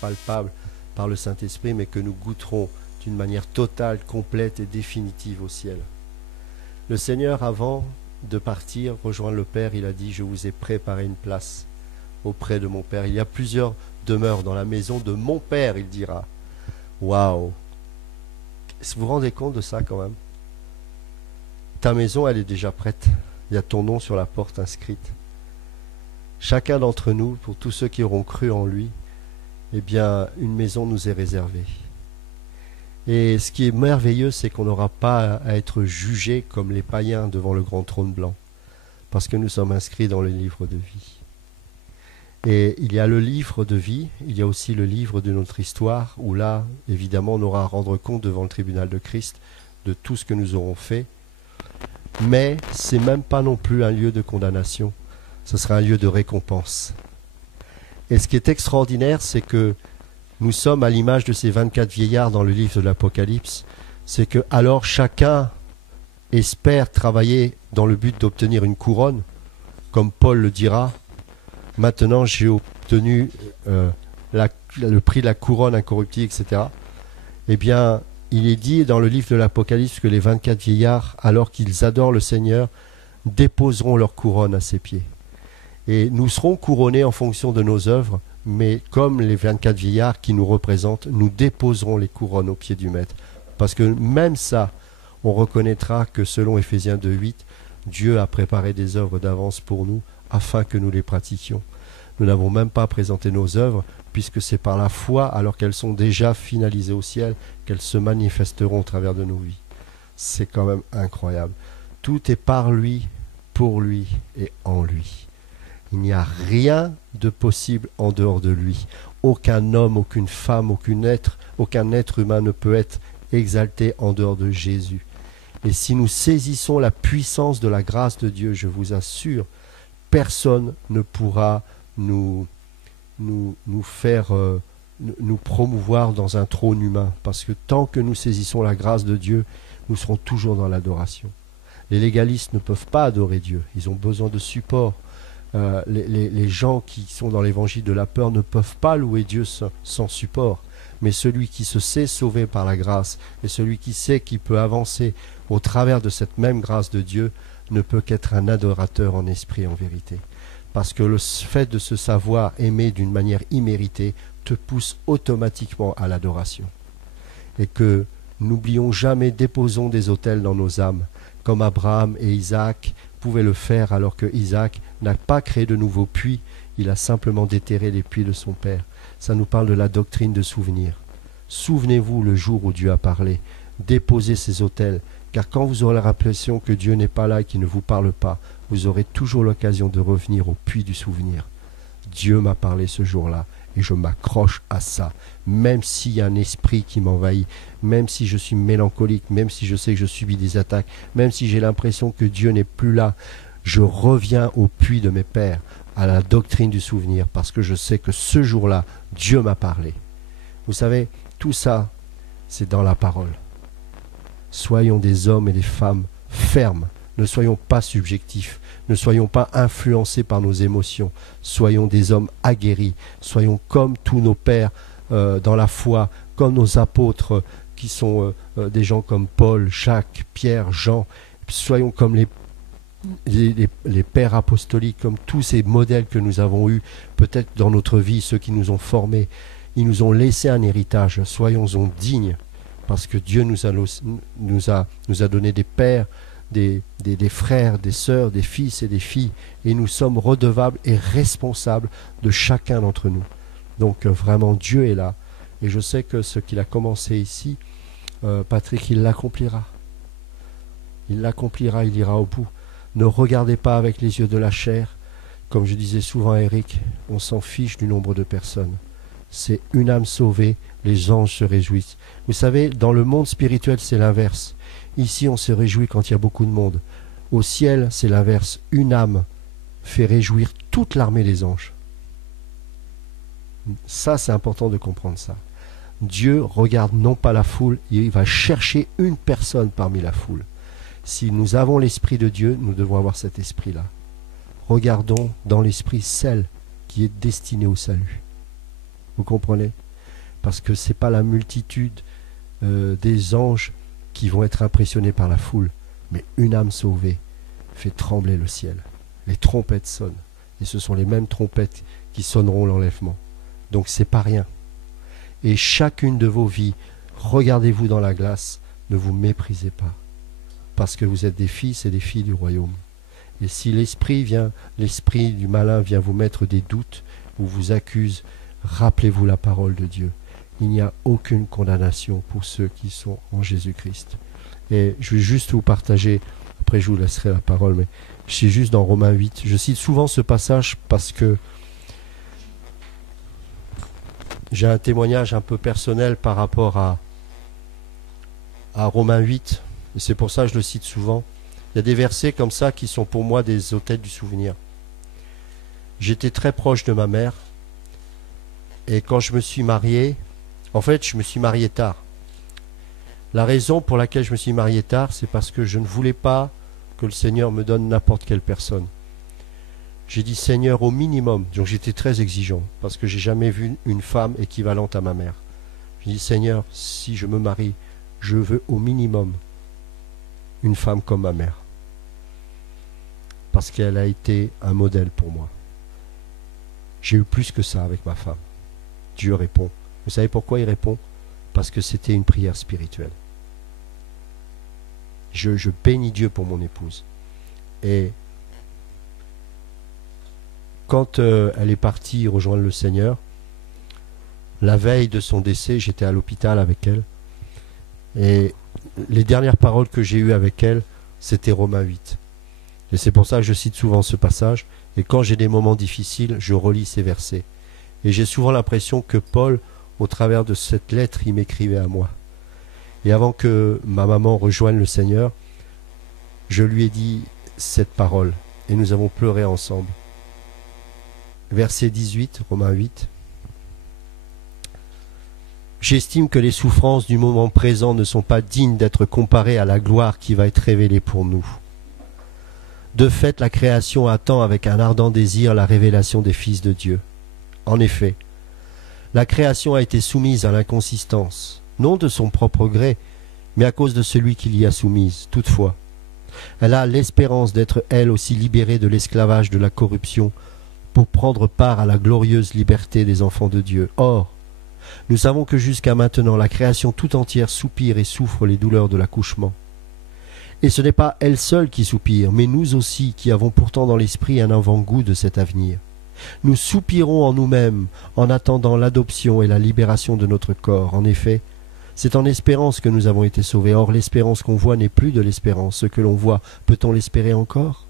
palpable par le Saint-Esprit, mais que nous goûterons d'une manière totale, complète et définitive au ciel. Le Seigneur, avant de partir rejoindre le Père, il a dit « Je vous ai préparé une place auprès de mon Père. Il y a plusieurs demeures dans la maison de mon Père, il dira. » Waouh! Vous vous rendez compte de ça quand même? Ta maison, elle est déjà prête. Il y a ton nom sur la porte inscrite. Chacun d'entre nous, pour tous ceux qui auront cru en lui, eh bien, une maison nous est réservée. Et ce qui est merveilleux, c'est qu'on n'aura pas à être jugé comme les païens devant le grand trône blanc, parce que nous sommes inscrits dans le livre de vie. Et il y a le livre de vie, il y a aussi le livre de notre histoire, où là, évidemment, on aura à rendre compte devant le tribunal de Christ de tout ce que nous aurons fait. Mais c'est même pas non plus un lieu de condamnation, ce sera un lieu de récompense. Et ce qui est extraordinaire, c'est que nous sommes à l'image de ces 24 vieillards dans le livre de l'Apocalypse, c'est que alors chacun espère travailler dans le but d'obtenir une couronne, comme Paul le dira. Maintenant j'ai obtenu le prix de la couronne incorruptible, etc. Eh bien, il est dit dans le livre de l'Apocalypse que les 24 vieillards, alors qu'ils adorent le Seigneur, déposeront leur couronne à ses pieds. Et nous serons couronnés en fonction de nos œuvres, mais comme les 24 vieillards qui nous représentent, nous déposerons les couronnes aux pieds du Maître. Parce que même ça, on reconnaîtra que selon Éphésiens 2:8, Dieu a préparé des œuvres d'avance pour nous, afin que nous les pratiquions. Nous n'avons même pas présenté nos œuvres, puisque c'est par la foi, alors qu'elles sont déjà finalisées au ciel, qu'elles se manifesteront au travers de nos vies. C'est quand même incroyable. Tout est par lui, pour lui et en lui. Il n'y a rien de possible en dehors de lui. Aucun homme, aucune femme, aucun être humain ne peut être exalté en dehors de Jésus. Et si nous saisissons la puissance de la grâce de Dieu, je vous assure, personne ne pourra nous promouvoir dans un trône humain, parce que tant que nous saisissons la grâce de Dieu, nous serons toujours dans l'adoration. Les légalistes ne peuvent pas adorer Dieu, ils ont besoin de support. Les gens qui sont dans l'évangile de la peur ne peuvent pas louer Dieu sans support, mais celui qui se sait sauvé par la grâce et celui qui sait qu'il peut avancer au travers de cette même grâce de Dieu ne peut qu'être un adorateur en esprit et en vérité. Parce que le fait de se savoir aimer d'une manière imméritée te pousse automatiquement à l'adoration. Et que n'oublions jamais, déposons des autels dans nos âmes, comme Abraham et Isaac pouvaient le faire alors que Isaac n'a pas créé de nouveaux puits, il a simplement déterré les puits de son père. Ça nous parle de la doctrine de souvenir. Souvenez-vous le jour où Dieu a parlé, déposez ces autels, car quand vous aurez l'impression que Dieu n'est pas là et qu'il ne vous parle pas, vous aurez toujours l'occasion de revenir au puits du souvenir. Dieu m'a parlé ce jour-là et je m'accroche à ça, même s'il y a un esprit qui m'envahit, même si je suis mélancolique, même si je sais que je subis des attaques, même si j'ai l'impression que Dieu n'est plus là, je reviens au puits de mes pères, à la doctrine du souvenir, parce que je sais que ce jour-là, Dieu m'a parlé. Vous savez, tout ça, c'est dans la parole. Soyons des hommes et des femmes fermes, ne soyons pas subjectifs, ne soyons pas influencés par nos émotions, soyons des hommes aguerris, soyons comme tous nos pères dans la foi, comme nos apôtres qui sont des gens comme Paul, Jacques, Pierre, Jean, soyons comme les pères apostoliques, comme tous ces modèles que nous avons eus, peut-être dans notre vie, ceux qui nous ont formés, ils nous ont laissé un héritage, soyons-en dignes, parce que Dieu nous a donné des pères, des frères, des sœurs, des fils et des filles, et nous sommes redevables et responsables de chacun d'entre nous. Donc vraiment Dieu est là, et je sais que ce qu'il a commencé ici, Patrick, il l'accomplira. Il l'accomplira, il ira au bout. Ne regardez pas avec les yeux de la chair, comme je disais souvent à Eric, on s'en fiche du nombre de personnes. C'est une âme sauvée, les anges se réjouissent. Vous savez, dans le monde spirituel, c'est l'inverse. Ici, on se réjouit quand il y a beaucoup de monde. Au ciel, c'est l'inverse. Une âme fait réjouir toute l'armée des anges. Ça, c'est important de comprendre ça. Dieu regarde non pas la foule, il va chercher une personne parmi la foule. Si nous avons l'esprit de Dieu, nous devons avoir cet esprit-là. Regardons dans l'esprit celle qui est destinée au salut. Vous comprenez? parce que ce n'est pas la multitude des anges qui vont être impressionnés par la foule, mais une âme sauvée fait trembler le ciel. Les trompettes sonnent, et ce sont les mêmes trompettes qui sonneront l'enlèvement. Donc c'est pas rien. Et chacune de vos vies, regardez-vous dans la glace, ne vous méprisez pas, parce que vous êtes des fils et des filles du royaume. Et si l'esprit du malin vient vous mettre des doutes, ou vous accuse, rappelez-vous la parole de Dieu. Il n'y a aucune condamnation pour ceux qui sont en Jésus-Christ. Et je vais juste vous partager, après je vous laisserai la parole, mais je suis juste dans Romains 8. Je cite souvent ce passage parce que j'ai un témoignage un peu personnel par rapport à Romains 8, et c'est pour ça que je le cite souvent. Il y a des versets comme ça qui sont pour moi des hôtels du souvenir. J'étais très proche de ma mère, et quand je me suis marié, en fait je me suis marié tard. La raison pour laquelle je me suis marié tard, c'est parce que je ne voulais pas que le Seigneur me donne n'importe quelle personne. J'ai dit Seigneur au minimum, donc j'étais très exigeant, parce que j'ai jamais vu une femme équivalente à ma mère. J'ai dit Seigneur, si je me marie, je veux au minimum une femme comme ma mère. Parce qu'elle a été un modèle pour moi. J'ai eu plus que ça avec ma femme. Dieu répond. Vous savez pourquoi il répond? Parce que c'était une prière spirituelle. Je bénis Dieu pour mon épouse. Et quand elle est partie rejoindre le Seigneur, la veille de son décès, j'étais à l'hôpital avec elle. Et les dernières paroles que j'ai eues avec elle, c'était Romains 8. Et c'est pour ça que je cite souvent ce passage. Et quand j'ai des moments difficiles, je relis ces versets. Et j'ai souvent l'impression que Paul, au travers de cette lettre, il m'écrivait à moi. Et avant que ma maman rejoigne le Seigneur, je lui ai dit cette parole. Et nous avons pleuré ensemble. Verset 18, Romains 8. J'estime que les souffrances du moment présent ne sont pas dignes d'être comparées à la gloire qui va être révélée pour nous. De fait, la création attend avec un ardent désir la révélation des fils de Dieu. En effet, la création a été soumise à l'inconsistance, non de son propre gré, mais à cause de celui qui l'y a soumise. Toutefois, elle a l'espérance d'être elle aussi libérée de l'esclavage de la corruption pour prendre part à la glorieuse liberté des enfants de Dieu. Or, nous savons que jusqu'à maintenant, la création tout entière soupire et souffre les douleurs de l'accouchement. Et ce n'est pas elle seule qui soupire, mais nous aussi qui avons pourtant dans l'esprit un avant-goût de cet avenir. Nous soupirons en nous-mêmes en attendant l'adoption et la libération de notre corps. En effet, c'est en espérance que nous avons été sauvés. Or, l'espérance qu'on voit n'est plus de l'espérance. Ce que l'on voit, peut-on l'espérer encore?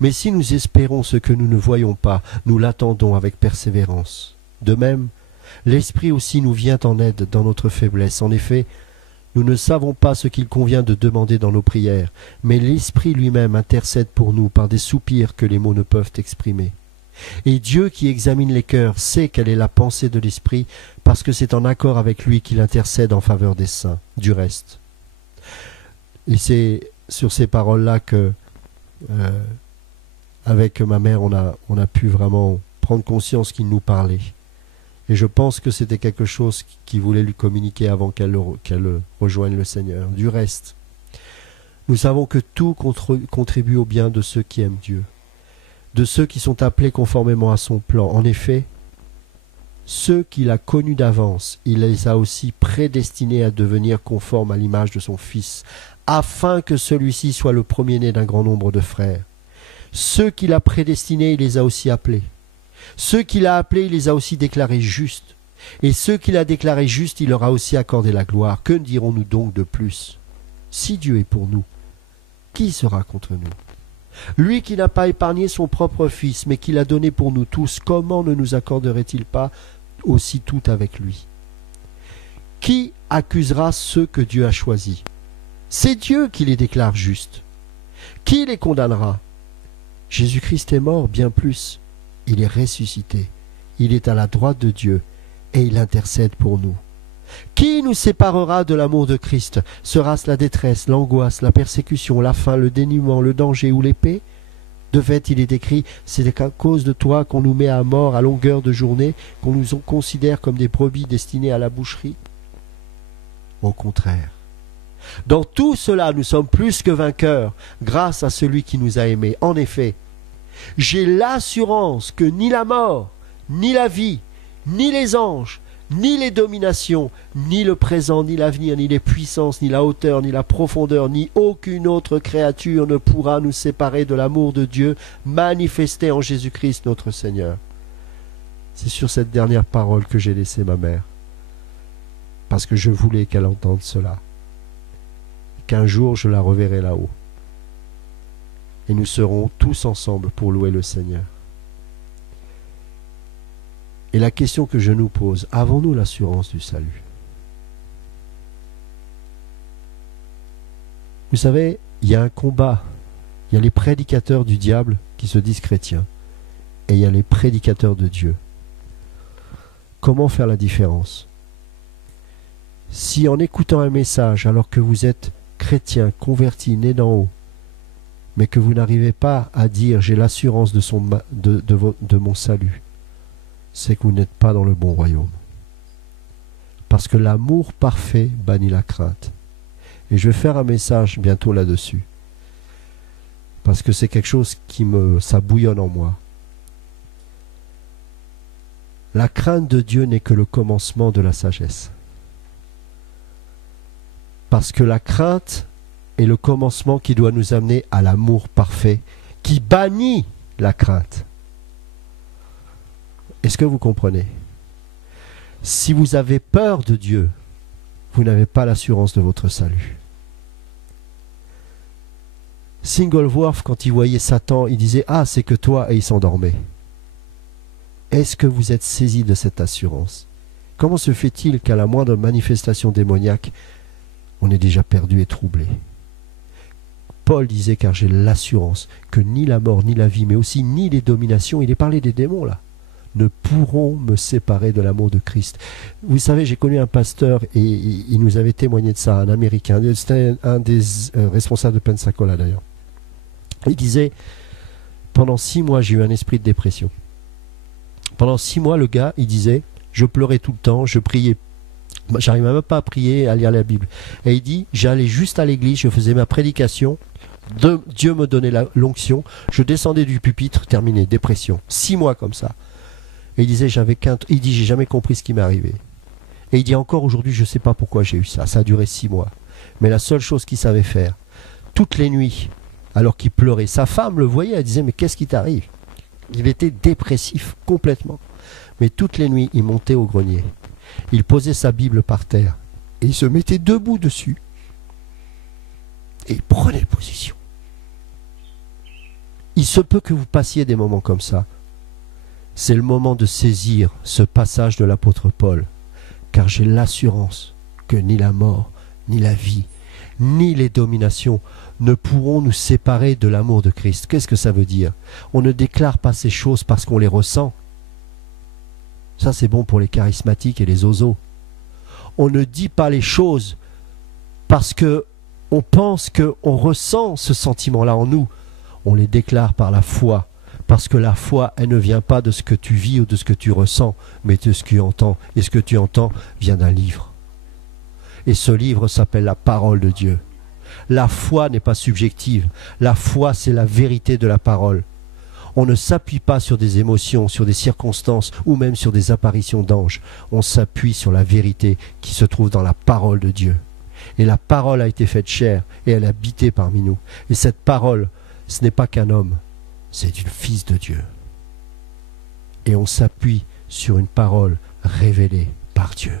Mais si nous espérons ce que nous ne voyons pas, nous l'attendons avec persévérance. De même, l'Esprit aussi nous vient en aide dans notre faiblesse. En effet, nous ne savons pas ce qu'il convient de demander dans nos prières, mais l'Esprit lui-même intercède pour nous par des soupirs que les mots ne peuvent exprimer. Et Dieu qui examine les cœurs sait quelle est la pensée de l'Esprit, parce que c'est en accord avec lui qu'il intercède en faveur des saints. Du reste. Et c'est sur ces paroles-là que, avec ma mère, on a pu vraiment prendre conscience qu'il nous parlait. Et je pense que c'était quelque chose qu'il voulait lui communiquer avant qu'elle rejoigne le Seigneur. Du reste, nous savons que tout contribue au bien de ceux qui aiment Dieu, de ceux qui sont appelés conformément à son plan. En effet, ceux qu'il a connus d'avance, il les a aussi prédestinés à devenir conformes à l'image de son Fils, afin que celui-ci soit le premier-né d'un grand nombre de frères. Ceux qu'il a prédestinés, il les a aussi appelés. Ceux qu'il a appelés, il les a aussi déclarés justes. Et ceux qu'il a déclarés justes, il leur a aussi accordé la gloire. Que dirons-nous donc de plus? Si Dieu est pour nous, qui sera contre nous? Lui qui n'a pas épargné son propre Fils, mais qui l'a donné pour nous tous, comment ne nous accorderait-il pas aussi tout avec lui? Qui accusera ceux que Dieu a choisis? C'est Dieu qui les déclare justes. Qui les condamnera? Jésus-Christ est mort, bien plus. Il est ressuscité. Il est à la droite de Dieu et il intercède pour nous. Qui nous séparera de l'amour de Christ? Sera-ce la détresse, l'angoisse, la persécution, la faim, le dénuement, le danger ou l'épée? De fait, il est écrit, c'est à cause de toi qu'on nous met à mort à longueur de journée, qu'on nous considère comme des brebis destinées à la boucherie. Au contraire. Dans tout cela, nous sommes plus que vainqueurs, grâce à celui qui nous a aimés. En effet, j'ai l'assurance que ni la mort, ni la vie, ni les anges, ni les dominations, ni le présent, ni l'avenir, ni les puissances, ni la hauteur, ni la profondeur, ni aucune autre créature ne pourra nous séparer de l'amour de Dieu manifesté en Jésus-Christ notre Seigneur. C'est sur cette dernière parole que j'ai laissé ma mère, parce que je voulais qu'elle entende cela, qu'un jour je la reverrai là-haut, et nous serons tous ensemble pour louer le Seigneur. Et la question que je nous pose, avons-nous l'assurance du salut? Vous savez, il y a un combat. Il y a les prédicateurs du diable qui se disent chrétiens. Et il y a les prédicateurs de Dieu. Comment faire la différence? Si en écoutant un message, alors que vous êtes chrétien, converti, né d'en haut, mais que vous n'arrivez pas à dire « j'ai l'assurance de mon salut », c'est que vous n'êtes pas dans le bon royaume. Parce que l'amour parfait bannit la crainte. Et je vais faire un message bientôt là-dessus. Parce que c'est quelque chose ça bouillonne en moi. La crainte de Dieu n'est que le commencement de la sagesse. Parce que la crainte est le commencement qui doit nous amener à l'amour parfait, qui bannit la crainte. Est-ce que vous comprenez? Si vous avez peur de Dieu, vous n'avez pas l'assurance de votre salut. Singleworth, quand il voyait Satan, il disait « Ah, c'est que toi » et il s'endormait. Est-ce que vous êtes saisi de cette assurance? Comment se fait-il qu'à la moindre manifestation démoniaque, on est déjà perdu et troublé? Paul disait « Car j'ai l'assurance que ni la mort, ni la vie, mais aussi ni les dominations », il est parlé des démons là, ne pourront me séparer de l'amour de Christ. Vous savez, j'ai connu un pasteur et il nous avait témoigné de ça, un Américain. C'était un des responsables de Pensacola d'ailleurs. Il disait, pendant 6 mois, j'ai eu un esprit de dépression. Pendant 6 mois, le gars, il disait, je pleurais tout le temps, je priais. J'arrivais même pas à prier, à lire la Bible. Et il dit, j'allais juste à l'église, je faisais ma prédication, Dieu me donnait l'onction, je descendais du pupitre, terminé, dépression. 6 mois comme ça. Et il disait, il dit, j'ai jamais compris ce qui m'est arrivé. Et il dit, encore aujourd'hui, je ne sais pas pourquoi j'ai eu ça. Ça a duré 6 mois. Mais la seule chose qu'il savait faire, toutes les nuits, alors qu'il pleurait, sa femme le voyait, elle disait, mais qu'est-ce qui t'arrive? Il était dépressif complètement. Mais toutes les nuits, il montait au grenier. Il posait sa Bible par terre. Et il se mettait debout dessus. Et il prenait position. Il se peut que vous passiez des moments comme ça. C'est le moment de saisir ce passage de l'apôtre Paul, car j'ai l'assurance que ni la mort, ni la vie, ni les dominations ne pourront nous séparer de l'amour de Christ. Qu'est-ce que ça veut dire? On ne déclare pas ces choses parce qu'on les ressent. Ça, c'est bon pour les charismatiques et les osos. On ne dit pas les choses parce qu'on pense qu'on ressent ce sentiment-là en nous. On les déclare par la foi. Parce que la foi, elle ne vient pas de ce que tu vis ou de ce que tu ressens, mais de ce que tu entends. Et ce que tu entends vient d'un livre. Et ce livre s'appelle la parole de Dieu. La foi n'est pas subjective. La foi, c'est la vérité de la parole. On ne s'appuie pas sur des émotions, sur des circonstances ou même sur des apparitions d'anges. On s'appuie sur la vérité qui se trouve dans la parole de Dieu. Et la parole a été faite chair et elle a habité parmi nous. Et cette parole, ce n'est pas qu'un homme. C'est une fils de Dieu. Et on s'appuie sur une parole révélée par Dieu.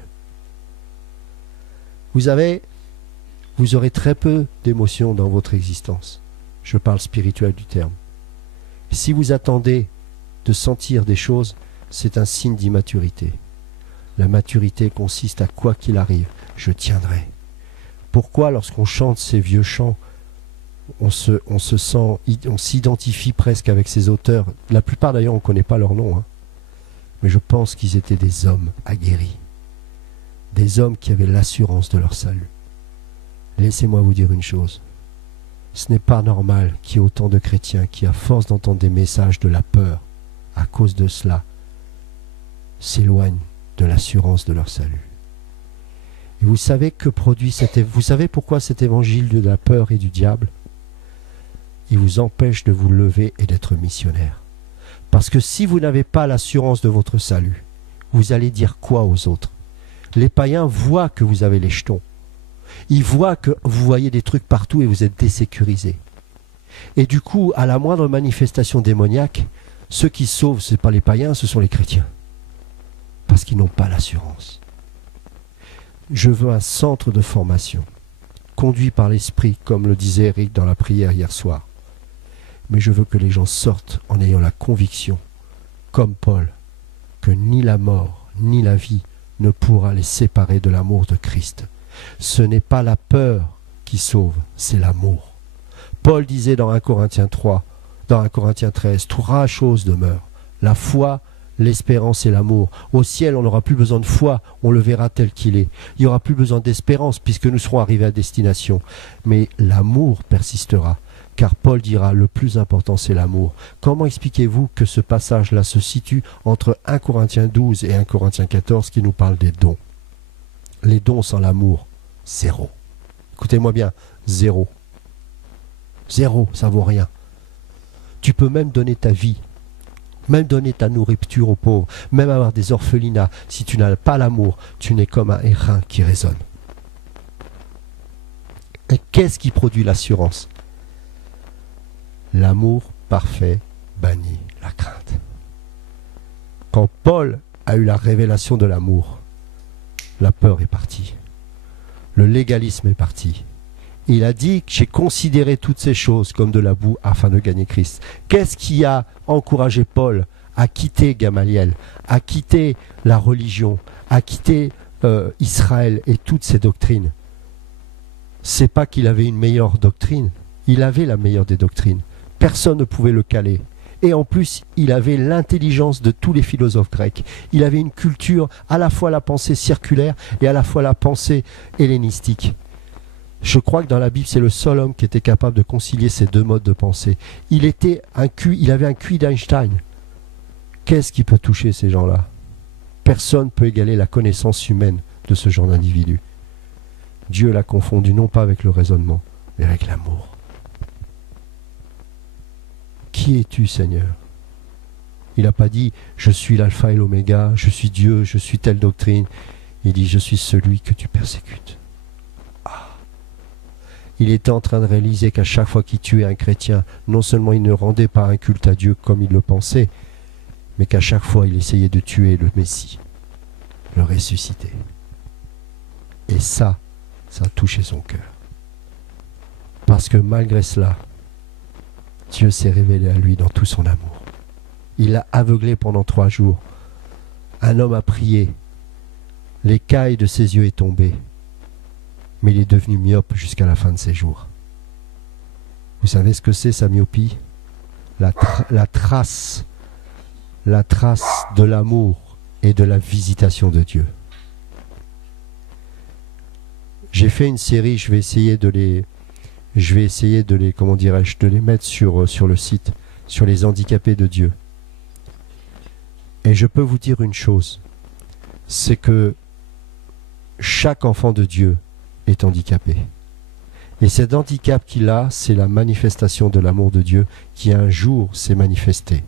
Vous aurez très peu d'émotions dans votre existence. Je parle spirituel du terme. Si vous attendez de sentir des choses, c'est un signe d'immaturité. La maturité consiste à quoi qu'il arrive, je tiendrai. Pourquoi lorsqu'on chante ces vieux chants, on s'identifie presque avec ces auteurs. La plupart d'ailleurs, on ne connaît pas leur nom. Mais je pense qu'ils étaient des hommes aguerris. Des hommes qui avaient l'assurance de leur salut. Laissez-moi vous dire une chose. Ce n'est pas normal qu'il y ait autant de chrétiens qui, à force d'entendre des messages de la peur, à cause de cela, s'éloignent de l'assurance de leur salut. Et vous savez vous savez pourquoi cet évangile de la peur et du diable? Il vous empêche de vous lever et d'être missionnaire. Parce que si vous n'avez pas l'assurance de votre salut, vous allez dire quoi aux autres? Les païens voient que vous avez les jetons. Ils voient que vous voyez des trucs partout et vous êtes désécurisé. Et du coup, à la moindre manifestation démoniaque, ceux qui sauvent, ce n'est pas les païens, ce sont les chrétiens. Parce qu'ils n'ont pas l'assurance. Je veux un centre de formation, conduit par l'Esprit, comme le disait Eric dans la prière hier soir. Mais je veux que les gens sortent en ayant la conviction, comme Paul, que ni la mort, ni la vie ne pourra les séparer de l'amour de Christ. Ce n'est pas la peur qui sauve, c'est l'amour. Paul disait dans 1 Corinthiens 3, dans 1 Corinthiens 13, 3 choses demeurent: la foi, l'espérance et l'amour. Au ciel, on n'aura plus besoin de foi, on le verra tel qu'il est. Il n'y aura plus besoin d'espérance puisque nous serons arrivés à destination. Mais l'amour persistera, car Paul dira, le plus important c'est l'amour. Comment expliquez-vous que ce passage-là se situe entre 1 Corinthiens 12 et 1 Corinthiens 14 qui nous parle des dons? Les dons sans l'amour, zéro. Écoutez-moi bien, zéro. Zéro, ça vaut rien. Tu peux même donner ta vie, même donner ta nourriture aux pauvres, même avoir des orphelinats. Si tu n'as pas l'amour, tu n'es comme un airain qui résonne. Et qu'est-ce qui produit l'assurance? L'amour parfait bannit la crainte. Quand Paul a eu la révélation de l'amour, la peur est partie. Le légalisme est parti. Il a dit que j'ai considéré toutes ces choses comme de la boue afin de gagner Christ. Qu'est-ce qui a encouragé Paul à quitter Gamaliel, à quitter la religion, à quitter Israël et toutes ces doctrines? C'est pas qu'il avait une meilleure doctrine. Il avait la meilleure des doctrines. Personne ne pouvait le caler. Et en plus, il avait l'intelligence de tous les philosophes grecs. Il avait une culture, à la fois la pensée circulaire et à la fois la pensée hellénistique. Je crois que dans la Bible, c'est le seul homme qui était capable de concilier ces deux modes de pensée. Il avait un QI d'Einstein. Qu'est-ce qui peut toucher ces gens-là? Personne ne peut égaler la connaissance humaine de ce genre d'individu. Dieu l'a confondu non pas avec le raisonnement, mais avec l'amour. Qui es-tu, Seigneur? Il n'a pas dit « Je suis l'alpha et l'oméga, je suis Dieu, je suis telle doctrine ». Il dit « Je suis celui que tu persécutes ». Il était en train de réaliser qu'à chaque fois qu'il tuait un chrétien, non seulement il ne rendait pas un culte à Dieu comme il le pensait, mais qu'à chaque fois il essayait de tuer le Messie, le ressusciter. Et ça a touché son cœur. Parce que malgré cela, Dieu s'est révélé à lui dans tout son amour. Il l'a aveuglé pendant 3 jours. Un homme a prié. L'écaille de ses yeux est tombée. Mais il est devenu myope jusqu'à la fin de ses jours. Vous savez ce que c'est, sa myopie? La trace de l'amour et de la visitation de Dieu. J'ai fait une série, je vais essayer de les, comment dirais-je, de les mettre sur le site, sur les handicapés de Dieu. Et je peux vous dire une chose, c'est que chaque enfant de Dieu est handicapé. Et cet handicap qu'il a, c'est la manifestation de l'amour de Dieu qui un jour s'est manifesté.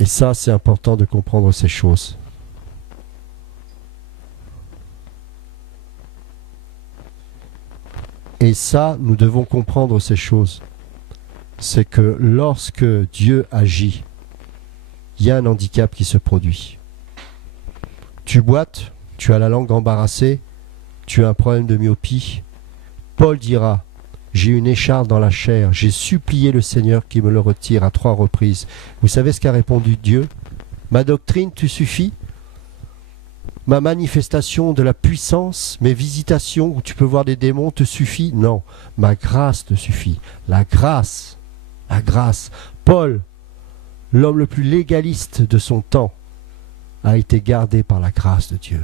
Et ça, c'est important de comprendre ces choses. Et ça, nous devons comprendre ces choses. C'est que lorsque Dieu agit, il y a un handicap qui se produit. Tu boites, tu as la langue embarrassée, tu as un problème de myopie. Paul dira, j'ai une écharpe dans la chair, j'ai supplié le Seigneur qui me le retire à 3 reprises. Vous savez ce qu'a répondu Dieu? Ma doctrine te suffit? Ma manifestation de la puissance, mes visitations où tu peux voir des démons te suffit? Non, ma grâce te suffit. La grâce. Paul, l'homme le plus légaliste de son temps, a été gardé par la grâce de Dieu.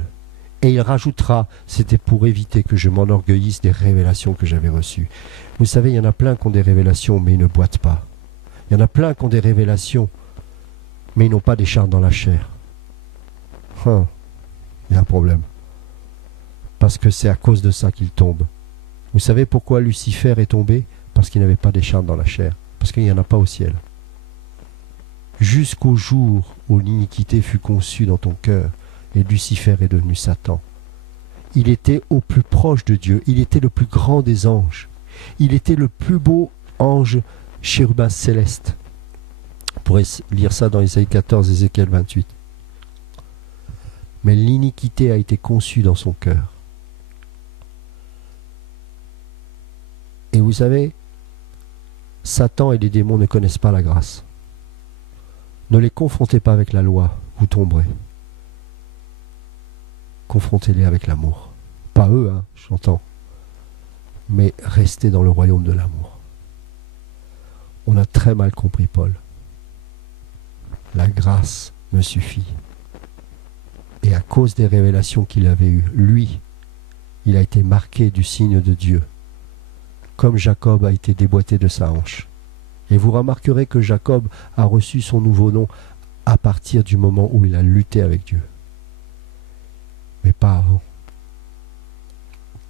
Et il rajoutera, c'était pour éviter que je m'enorgueillisse des révélations que j'avais reçues. Vous savez, il y en a plein qui ont des révélations, mais ils ne boitent pas. Il y en a plein qui ont des révélations, mais ils n'ont pas des charnes dans la chair. Il y a un problème. Parce que c'est à cause de ça qu'ils tombent. Vous savez pourquoi Lucifer est tombé? Parce qu'il n'avait pas des charnes dans la chair. Parce qu'il n'y en a pas au ciel. Jusqu'au jour où l'iniquité fut conçue dans ton cœur, et Lucifer est devenu Satan. Il était au plus proche de Dieu. Il était le plus grand des anges. Il était le plus beau ange chérubin céleste. On pourrait lire ça dans Ésaïe 14, Ézéchiel 28. Mais l'iniquité a été conçue dans son cœur. Et vous savez, Satan et les démons ne connaissent pas la grâce. Ne les confrontez pas avec la loi, vous tomberez. Confrontez-les avec l'amour. Pas eux, j'entends. Mais restez dans le royaume de l'amour. On a très mal compris Paul. La grâce me suffit. Et à cause des révélations qu'il avait eues, lui, il a été marqué du signe de Dieu, comme Jacob a été déboîté de sa hanche. Et vous remarquerez que Jacob a reçu son nouveau nom à partir du moment où il a lutté avec Dieu. Mais pas avant.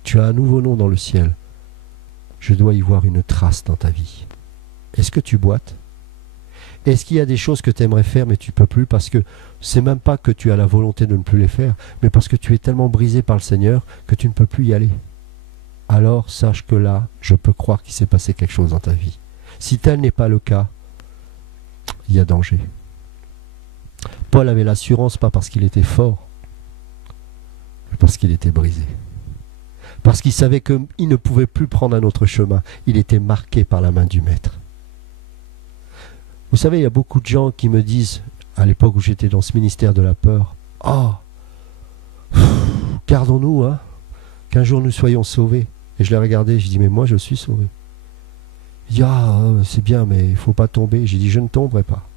Tu as un nouveau nom dans le ciel. Je dois y voir une trace dans ta vie. Est-ce que tu boites? Est-ce qu'il y a des choses que tu aimerais faire mais tu ne peux plus parce que c'est même pas que tu as la volonté de ne plus les faire, mais parce que tu es tellement brisé par le Seigneur que tu ne peux plus y aller? Alors sache que là, je peux croire qu'il s'est passé quelque chose dans ta vie. Si tel n'est pas le cas, il y a danger. Paul avait l'assurance pas parce qu'il était fort, mais parce qu'il était brisé. Parce qu'il savait qu'il ne pouvait plus prendre un autre chemin. Il était marqué par la main du Maître. Vous savez, il y a beaucoup de gens qui me disent, à l'époque où j'étais dans ce ministère de la peur, « Oh, gardons-nous, qu'un jour nous soyons sauvés. » Et je l'ai regardé, je dis, « Mais moi, je suis sauvé. » Il dit, « Ah, c'est bien, mais il ne faut pas tomber. » J'ai dit, « Je ne tomberai pas. »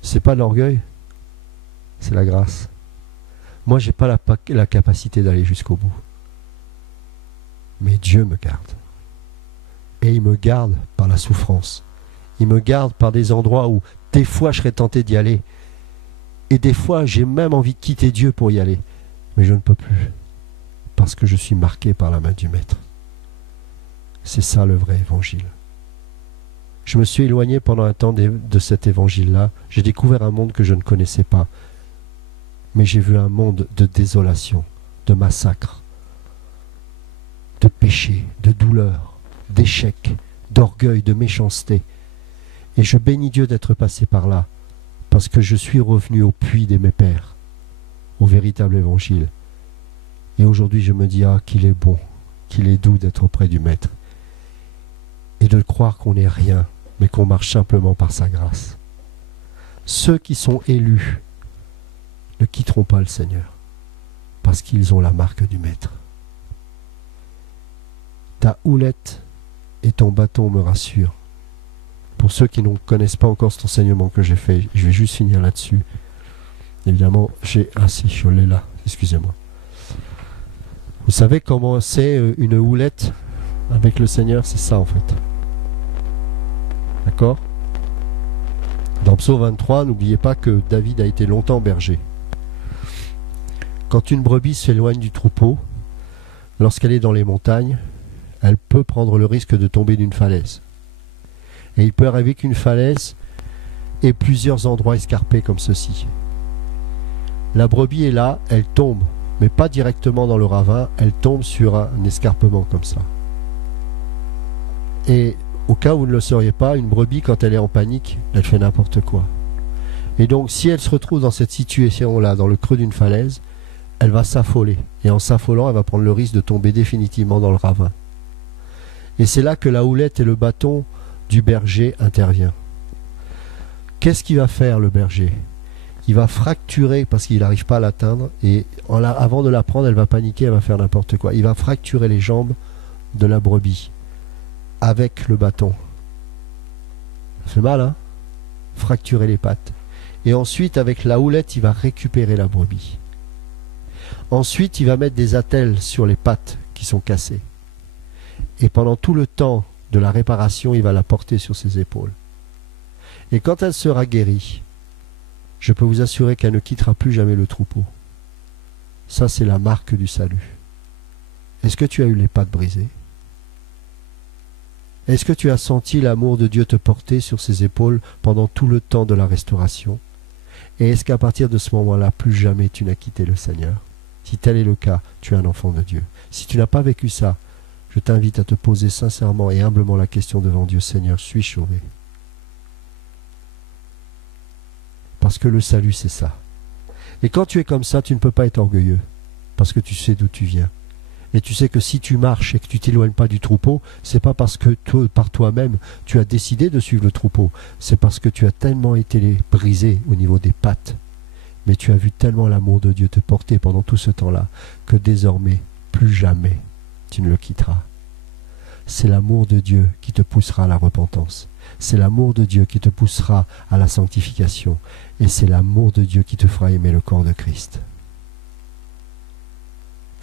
C'est pas de l'orgueil, c'est la grâce. Moi, je n'ai pas la capacité d'aller jusqu'au bout. Mais Dieu me garde. Et il me garde par la souffrance. Il me garde par des endroits où des fois je serais tenté d'y aller. Et des fois j'ai même envie de quitter Dieu pour y aller. Mais je ne peux plus. Parce que je suis marqué par la main du Maître. C'est ça le vrai évangile. Je me suis éloigné pendant un temps de cet évangile-là. J'ai découvert un monde que je ne connaissais pas. Mais j'ai vu un monde de désolation, de massacre, de péché, de douleur, d'échec, d'orgueil, de méchanceté. Et je bénis Dieu d'être passé par là, parce que je suis revenu au puits de mes pères, au véritable évangile. Et aujourd'hui je me dis, qu'il est bon, qu'il est doux d'être auprès du Maître, et de croire qu'on n'est rien, mais qu'on marche simplement par sa grâce. Ceux qui sont élus ne quitteront pas le Seigneur, parce qu'ils ont la marque du Maître. Ta houlette et ton bâton me rassurent. Pour ceux qui ne connaissent pas encore cet enseignement que j'ai fait, je vais juste finir là-dessus. Évidemment, je l'ai là, excusez-moi. Vous savez comment c'est une houlette avec le Seigneur? C'est ça en fait. D'accord? Dans Psaume 23, n'oubliez pas que David a été longtemps berger. Quand une brebis s'éloigne du troupeau, lorsqu'elle est dans les montagnes, elle peut prendre le risque de tomber d'une falaise. Et il peut arriver qu'une falaise ait plusieurs endroits escarpés comme ceci. La brebis est là, elle tombe, mais pas directement dans le ravin, elle tombe sur un escarpement comme ça. Et au cas où vous ne le sauriez pas, une brebis, quand elle est en panique, elle fait n'importe quoi. Et donc, si elle se retrouve dans cette situation-là, dans le creux d'une falaise, elle va s'affoler. Et en s'affolant, elle va prendre le risque de tomber définitivement dans le ravin. Et c'est là que la houlette et le bâton du berger interviennent. Qu'est-ce qu'il va faire, le berger? Il va fracturer, parce qu'il n'arrive pas à l'atteindre, et avant de la prendre, elle va paniquer, elle va faire n'importe quoi. Il va fracturer les jambes de la brebis avec le bâton. Ça fait mal, fracturer les pattes. Et ensuite, avec la houlette, il va récupérer la brebis. Ensuite, il va mettre des attelles sur les pattes qui sont cassées. Et pendant tout le temps de la réparation, il va la porter sur ses épaules. Et quand elle sera guérie, je peux vous assurer qu'elle ne quittera plus jamais le troupeau. Ça, c'est la marque du salut. Est-ce que tu as eu les pattes brisées? Est-ce que tu as senti l'amour de Dieu te porter sur ses épaules pendant tout le temps de la restauration? Et est-ce qu'à partir de ce moment-là, plus jamais tu n'as quitté le Seigneur? Si tel est le cas, tu es un enfant de Dieu. Si tu n'as pas vécu ça, je t'invite à te poser sincèrement et humblement la question devant Dieu: Seigneur, suis-je sauvé? Parce que le salut, c'est ça. Et quand tu es comme ça, tu ne peux pas être orgueilleux, parce que tu sais d'où tu viens. Et tu sais que si tu marches et que tu t'éloignes pas du troupeau, c'est pas parce que toi, par toi-même, tu as décidé de suivre le troupeau. C'est parce que tu as tellement été brisé au niveau des pattes. Mais tu as vu tellement l'amour de Dieu te porter pendant tout ce temps-là, que désormais, plus jamais, tu ne le quitteras. C'est l'amour de Dieu qui te poussera à la repentance. C'est l'amour de Dieu qui te poussera à la sanctification. Et c'est l'amour de Dieu qui te fera aimer le corps de Christ.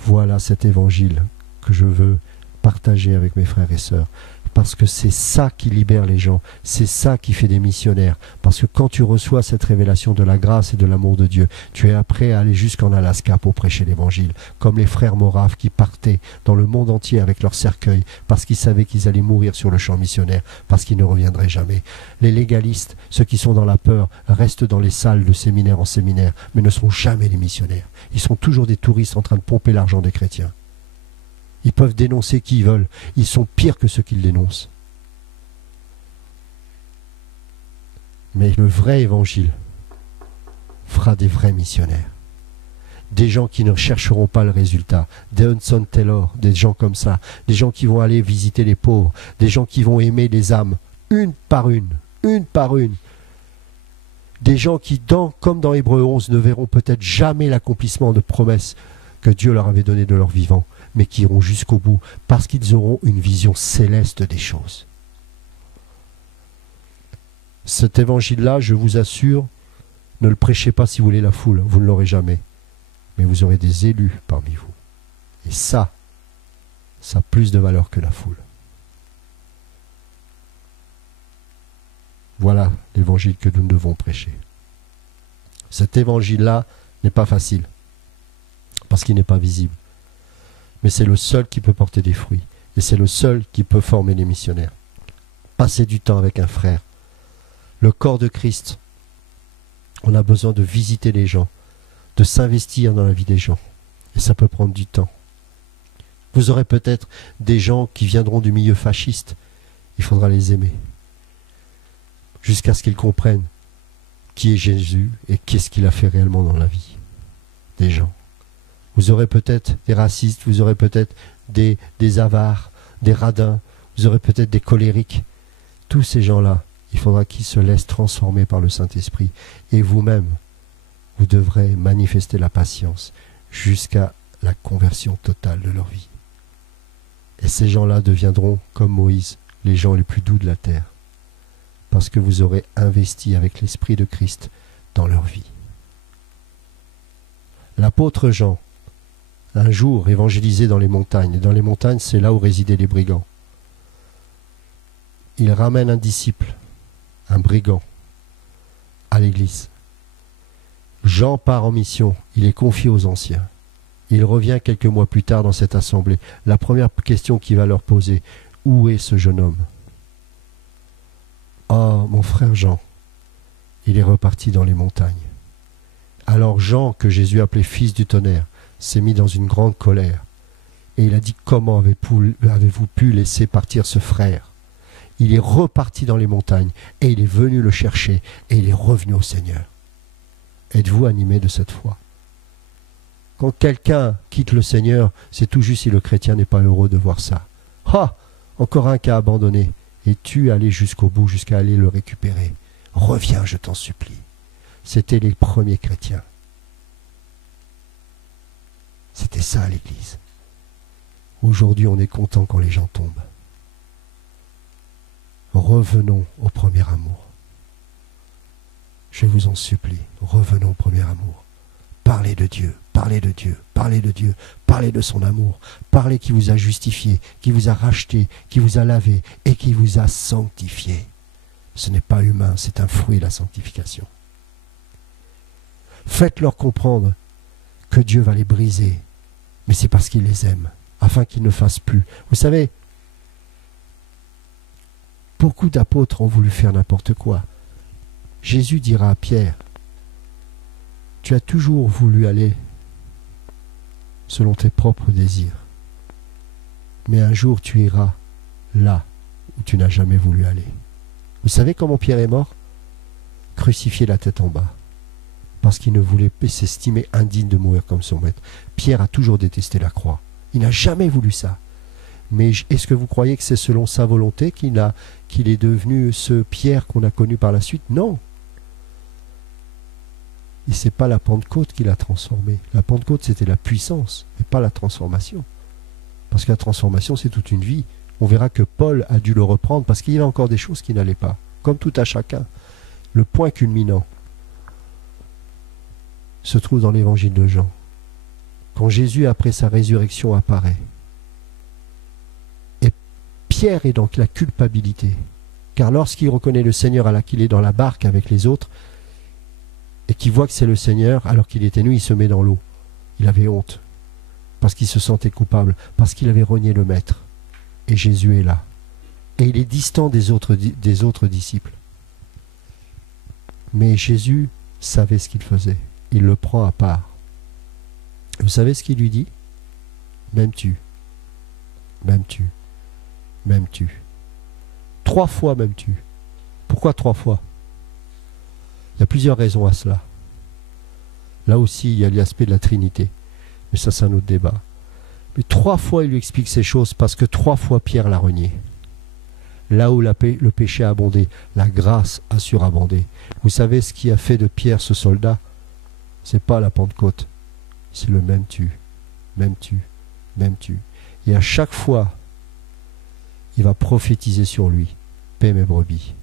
Voilà cet évangile que je veux partager avec mes frères et sœurs. Parce que c'est ça qui libère les gens, c'est ça qui fait des missionnaires. Parce que quand tu reçois cette révélation de la grâce et de l'amour de Dieu, tu es prêt à aller jusqu'en Alaska pour prêcher l'évangile. Comme les frères Moraves qui partaient dans le monde entier avec leur cercueil, parce qu'ils savaient qu'ils allaient mourir sur le champ missionnaire, parce qu'ils ne reviendraient jamais. Les légalistes, ceux qui sont dans la peur, restent dans les salles de séminaire en séminaire, mais ne sont jamais les missionnaires. Ils sont toujours des touristes en train de pomper l'argent des chrétiens. Ils peuvent dénoncer qui ils veulent. Ils sont pires que ceux qui le dénoncent. Mais le vrai évangile fera des vrais missionnaires. Des gens qui ne chercheront pas le résultat. Des Hudson Taylor, des gens comme ça. Des gens qui vont aller visiter les pauvres. Des gens qui vont aimer les âmes, une par une. Des gens qui, comme dans Hébreux 11, ne verront peut-être jamais l'accomplissement de promesses que Dieu leur avait données de leur vivant, mais qui iront jusqu'au bout, parce qu'ils auront une vision céleste des choses. Cet évangile-là, je vous assure, ne le prêchez pas si vous voulez la foule, vous ne l'aurez jamais. Mais vous aurez des élus parmi vous. Et ça a plus de valeur que la foule. Voilà l'évangile que nous devons prêcher. Cet évangile-là n'est pas facile, parce qu'il n'est pas visible. Mais c'est le seul qui peut porter des fruits. Et c'est le seul qui peut former les missionnaires. Passer du temps avec un frère. Le corps de Christ, on a besoin de visiter les gens, de s'investir dans la vie des gens. Et ça peut prendre du temps. Vous aurez peut-être des gens qui viendront du milieu fasciste. Il faudra les aimer. Jusqu'à ce qu'ils comprennent qui est Jésus et qu'est-ce qu'il a fait réellement dans la vie des gens. Vous aurez peut-être des racistes, vous aurez peut-être des avares, des radins, vous aurez peut-être des colériques. Tous ces gens-là, il faudra qu'ils se laissent transformer par le Saint-Esprit. Et vous-même, vous devrez manifester la patience jusqu'à la conversion totale de leur vie. Et ces gens-là deviendront, comme Moïse, les gens les plus doux de la terre. Parce que vous aurez investi avec l'Esprit de Christ dans leur vie. L'apôtre Jean, un jour évangélisé dans les montagnes. Et dans les montagnes, c'est là où résidaient les brigands. Il ramène un disciple, un brigand, à l'église. Jean part en mission, il est confié aux anciens. Il revient quelques mois plus tard dans cette assemblée. La première question qu'il va leur poser, où est ce jeune homme? Oh, mon frère Jean, il est reparti dans les montagnes. Alors Jean, que Jésus appelait fils du tonnerre, s'est mis dans une grande colère. Et il a dit: comment avez-vous pu laisser partir ce frère? Il est reparti dans les montagnes et il est venu le chercher et il est revenu au Seigneur. Êtes-vous animé de cette foi? Quand quelqu'un quitte le Seigneur, c'est tout juste si le chrétien n'est pas heureux de voir ça. Ah, encore un qui a abandonné. Et tu allais jusqu'au bout, jusqu'à aller le récupérer. Reviens, je t'en supplie. C'était les premiers chrétiens. C'était ça l'Église. Aujourd'hui, on est content quand les gens tombent. Revenons au premier amour. Je vous en supplie, revenons au premier amour. parlez de Dieu, parlez de Dieu, parlez de Dieu, parlez de son amour, parlez qui vous a justifié, qui vous a racheté, qui vous a lavé et qui vous a sanctifié. Ce n'est pas humain, c'est un fruit, la sanctification. Faites-leur comprendre que Dieu va les briser, mais c'est parce qu'il les aime, afin qu'ils ne fassent plus. Vous savez, beaucoup d'apôtres ont voulu faire n'importe quoi. Jésus dira à Pierre, tu as toujours voulu aller selon tes propres désirs, mais un jour tu iras là où tu n'as jamais voulu aller. Vous savez comment Pierre est mort? Crucifié la tête en bas, parce qu'il ne voulait pas s'estimer indigne de mourir comme son maître. Pierre a toujours détesté la croix. Il n'a jamais voulu ça. Mais est-ce que vous croyez que c'est selon sa volonté qu'il est devenu ce Pierre qu'on a connu par la suite? Non. Et ce n'est pas la Pentecôte qui l'a transformé. La Pentecôte, c'était la puissance, mais pas la transformation. Parce que la transformation, c'est toute une vie. On verra que Paul a dû le reprendre parce qu'il y a encore des choses qui n'allaient pas. Comme tout à chacun. Le point culminant se trouve dans l'évangile de Jean. Quand Jésus, après sa résurrection, apparaît. Et Pierre est dans la culpabilité. Car lorsqu'il reconnaît le Seigneur alors qu'il est dans la barque avec les autres, et qu'il voit que c'est le Seigneur, alors qu'il était nu, il se met dans l'eau. Il avait honte, parce qu'il se sentait coupable, parce qu'il avait renié le Maître. Et Jésus est là. Et il est distant des autres disciples. Mais Jésus savait ce qu'il faisait. Il le prend à part. Vous savez ce qu'il lui dit? M'aimes-tu? M'aimes-tu? M'aimes-tu? 3 fois m'aimes-tu? Pourquoi 3 fois? Il y a plusieurs raisons à cela. Là aussi, il y a l'aspect de la Trinité. Mais ça, c'est un autre débat. Mais 3 fois, il lui explique ces choses parce que 3 fois, Pierre l'a renié. Là où le péché a abondé, la grâce a surabondé. Vous savez ce qui a fait de Pierre ce soldat? C'est pas la Pentecôte. C'est le m'aimes-tu, m'aimes-tu, m'aimes-tu. Et à chaque fois, il va prophétiser sur lui. Paie mes brebis,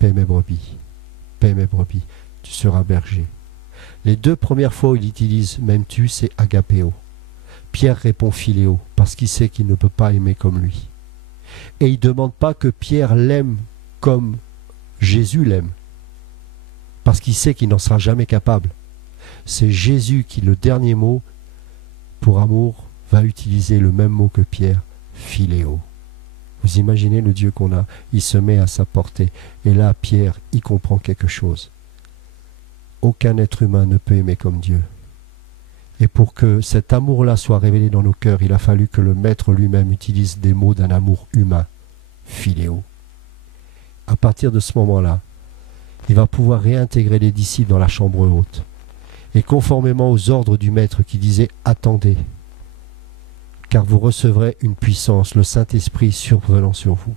paie mes brebis. Paie mes brebis, tu seras berger. Les 2 premières fois où il utilise m'aimes-tu, c'est agapéo. Pierre répond philéo, parce qu'il sait qu'il ne peut pas aimer comme lui. Et il ne demande pas que Pierre l'aime comme Jésus l'aime, parce qu'il sait qu'il n'en sera jamais capable. C'est Jésus qui, le dernier mot, pour amour, va utiliser le même mot que Pierre, philéo. Vous imaginez le Dieu qu'on a, il se met à sa portée. Et là, Pierre, il comprend quelque chose. Aucun être humain ne peut aimer comme Dieu. Et pour que cet amour-là soit révélé dans nos cœurs, il a fallu que le Maître lui-même utilise des mots d'un amour humain, philéo. À partir de ce moment-là, il va pouvoir réintégrer les disciples dans la chambre haute. Et conformément aux ordres du Maître qui disait « Attendez », car vous recevrez une puissance, le Saint-Esprit surviendra sur vous.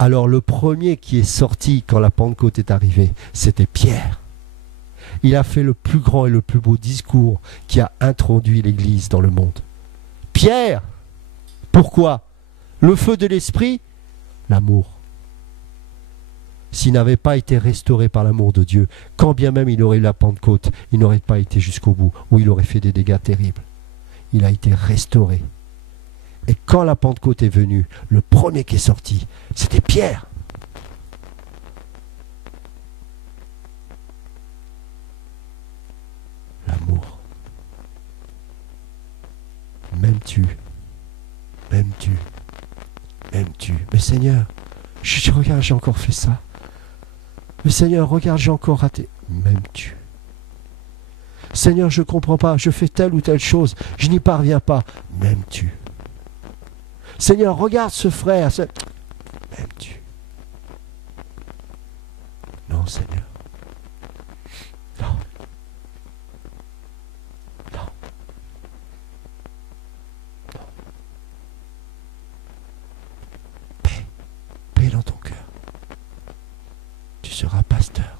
Alors le premier qui est sorti quand la Pentecôte est arrivée, c'était Pierre. Il a fait le plus grand et le plus beau discours qui a introduit l'Église dans le monde. Pierre! Pourquoi? Le feu de l'Esprit? L'amour. S'il n'avait pas été restauré par l'amour de Dieu, quand bien même il aurait eu la Pentecôte, il n'aurait pas été jusqu'au bout, ou il aurait fait des dégâts terribles. Il a été restauré. Et quand la Pentecôte est venue, le premier qui est sorti, c'était Pierre. L'amour. M'aimes-tu? M'aimes-tu? M'aimes-tu? Mais Seigneur, je regarde, j'ai encore fait ça. Mais Seigneur, regarde, j'ai encore raté. M'aimes-tu? Seigneur, je ne comprends pas, je fais telle ou telle chose, je n'y parviens pas. M'aimes-tu? Seigneur, regarde ce frère. M'aimes-tu? Non, Seigneur. Non. Non. Non. Paix dans ton cœur. Tu seras pasteur.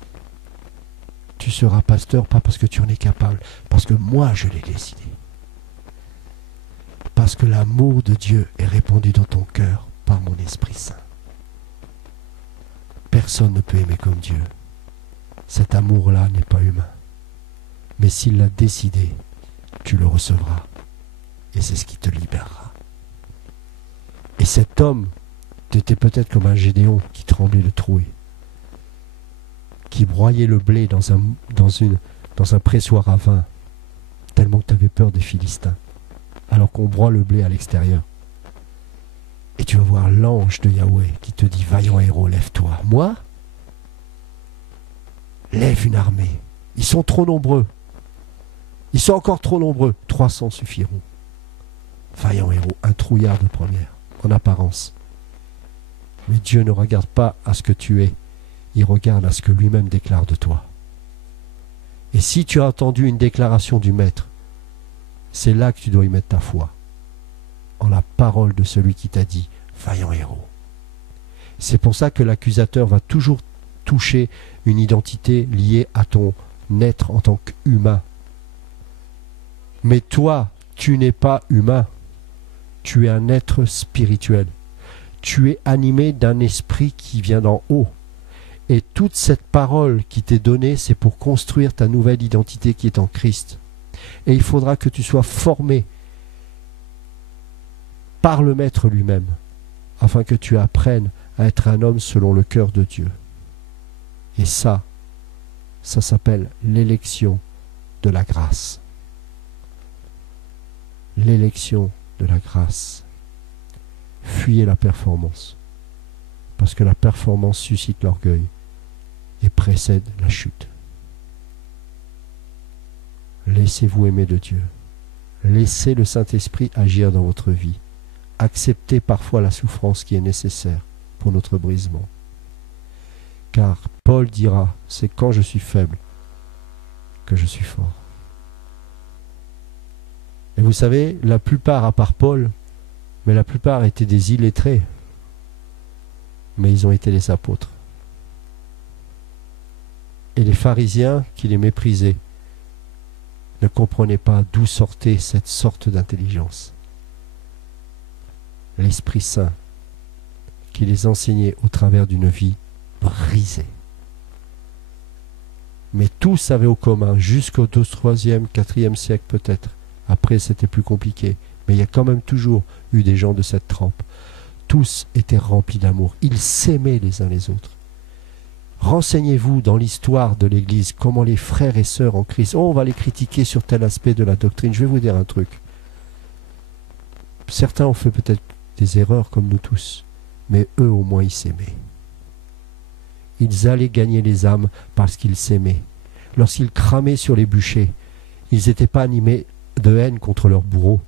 Tu seras pasteur pas parce que tu en es capable, parce que moi je l'ai décidé. Parce que l'amour de Dieu est répandu dans ton cœur par mon Esprit Saint. Personne ne peut aimer comme Dieu. cet amour-là n'est pas humain. Mais s'il l'a décidé, tu le recevras. Et c'est ce qui te libérera. Et cet homme, tu étais peut-être comme un Gédéon qui tremblait de trouée, qui broyait le blé dans un pressoir à vin, tellement que tu avais peur des Philistins, alors qu'on broie le blé à l'extérieur. Et tu vas voir l'ange de Yahweh qui te dit, vaillant héros, lève-toi. Moi, lève une armée. Ils sont trop nombreux. Ils sont encore trop nombreux. 300 suffiront. Vaillant héros, un trouillard de première, en apparence. Mais Dieu ne regarde pas à ce que tu es. Il regarde à ce que lui-même déclare de toi. Et si tu as entendu une déclaration du Maître, c'est là que tu dois y mettre ta foi. En la parole de celui qui t'a dit « vaillant héros ». C'est pour ça que l'accusateur va toujours toucher une identité liée à ton être en tant qu'humain. Mais toi, tu n'es pas humain. Tu es un être spirituel. Tu es animé d'un esprit qui vient d'en haut. Et toute cette parole qui t'est donnée, c'est pour construire ta nouvelle identité qui est en Christ. Et il faudra que tu sois formé par le Maître lui-même, afin que tu apprennes à être un homme selon le cœur de Dieu. Et ça s'appelle l'élection de la grâce. L'élection de la grâce. Fuyez la performance, parce que la performance suscite l'orgueil et précède la chute. Laissez-vous aimer de Dieu. Laissez le Saint-Esprit agir dans votre vie. Acceptez parfois la souffrance qui est nécessaire pour notre brisement. Car Paul dira, c'est quand je suis faible que je suis fort. Et vous savez, la plupart, à part Paul, mais la plupart étaient des illettrés, mais ils ont été les apôtres. Et les pharisiens qui les méprisaient ne comprenaient pas d'où sortait cette sorte d'intelligence. L'Esprit Saint qui les enseignait au travers d'une vie brisée. Mais tous avaient au commun, jusqu'au 2e, 3e, 4e siècle peut-être. Après, c'était plus compliqué. Mais il y a quand même toujours eu des gens de cette trempe. Tous étaient remplis d'amour. Ils s'aimaient les uns les autres. Renseignez-vous dans l'histoire de l'Église, comment les frères et sœurs en Christ, on va les critiquer sur tel aspect de la doctrine. Je vais vous dire un truc. Certains ont fait peut-être des erreurs comme nous tous, mais eux au moins ils s'aimaient. Ils allaient gagner les âmes parce qu'ils s'aimaient. Lorsqu'ils cramaient sur les bûchers, ils n'étaient pas animés de haine contre leur bourreau.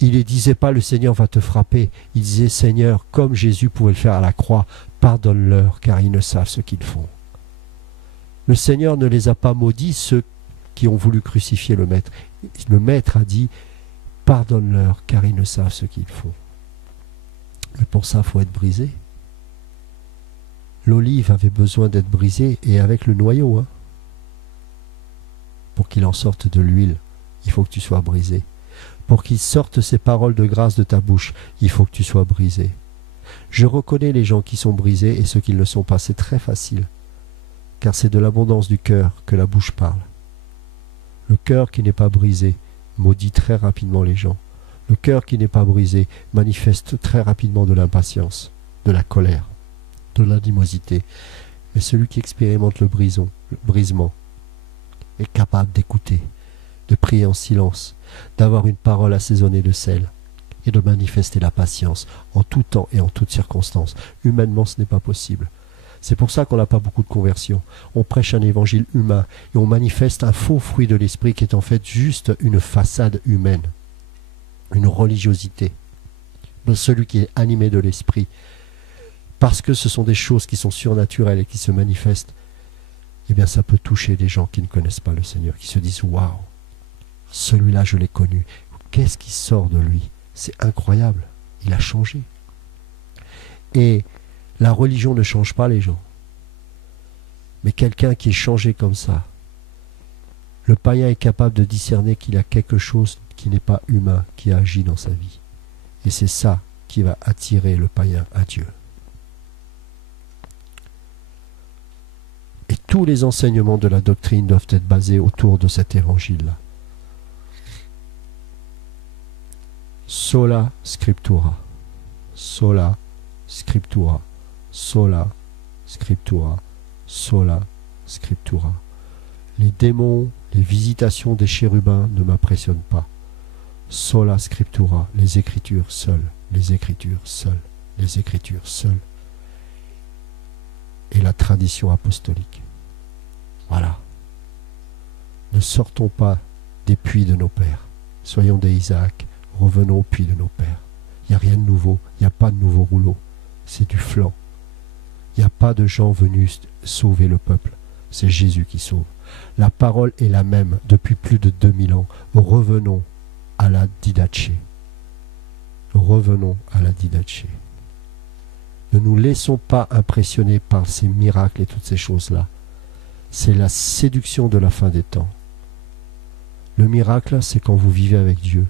Ils ne disaient pas le Seigneur va te frapper. Ils disaient Seigneur, comme Jésus pouvait le faire à la croix, pardonne-leur car ils ne savent ce qu'ils font. Le Seigneur ne les a pas maudits, ceux qui ont voulu crucifier le Maître. Le Maître a dit pardonne-leur car ils ne savent ce qu'ils font. Mais pour ça, il faut être brisé. L'olive avait besoin d'être brisée et avec le noyau. Pour qu'il en sorte de l'huile, il faut que tu sois brisé. Pour qu'il sorte ces paroles de grâce de ta bouche, il faut que tu sois brisé. Je reconnais les gens qui sont brisés et ceux qui ne le sont pas. C'est très facile, car c'est de l'abondance du cœur que la bouche parle. Le cœur qui n'est pas brisé maudit très rapidement les gens. Le cœur qui n'est pas brisé manifeste très rapidement de l'impatience, de la colère, de l'animosité. Mais celui qui expérimente le brisement est capable d'écouter, de prier en silence, d'avoir une parole assaisonnée de sel et de manifester la patience en tout temps et en toutes circonstances. Humainement, ce n'est pas possible. C'est pour ça qu'on n'a pas beaucoup de conversions. On prêche un évangile humain et on manifeste un faux fruit de l'esprit qui est en fait juste une façade humaine, une religiosité de celui qui est animé de l'esprit. Parce que ce sont des choses qui sont surnaturelles et qui se manifestent, eh bien ça peut toucher des gens qui ne connaissent pas le Seigneur, qui se disent « Waouh, celui-là je l'ai connu, qu'est-ce qui sort de lui? C'est incroyable, il a changé. » Et la religion ne change pas les gens. Mais quelqu'un qui est changé comme ça, le païen est capable de discerner qu'il y a quelque chose qui n'est pas humain, qui agit dans sa vie. Et c'est ça qui va attirer le païen à Dieu. Et tous les enseignements de la doctrine doivent être basés autour de cet évangile-là. Sola scriptura, sola scriptura, sola scriptura, sola scriptura. Les démons, les visitations des chérubins ne m'impressionnent pas. Sola scriptura, les Écritures seules, les Écritures seules, les Écritures seules. Et la tradition apostolique. Voilà. Ne sortons pas des puits de nos pères. Soyons des Isaac, revenons au puits de nos pères. Il n'y a rien de nouveau, il n'y a pas de nouveau rouleau. C'est du flanc. Il n'y a pas de gens venus sauver le peuple. C'est Jésus qui sauve. La parole est la même depuis plus de 2000 ans. Revenons à la didaché. Revenons à la didaché. Ne nous laissons pas impressionner par ces miracles et toutes ces choses-là. C'est la séduction de la fin des temps. Le miracle, c'est quand vous vivez avec Dieu.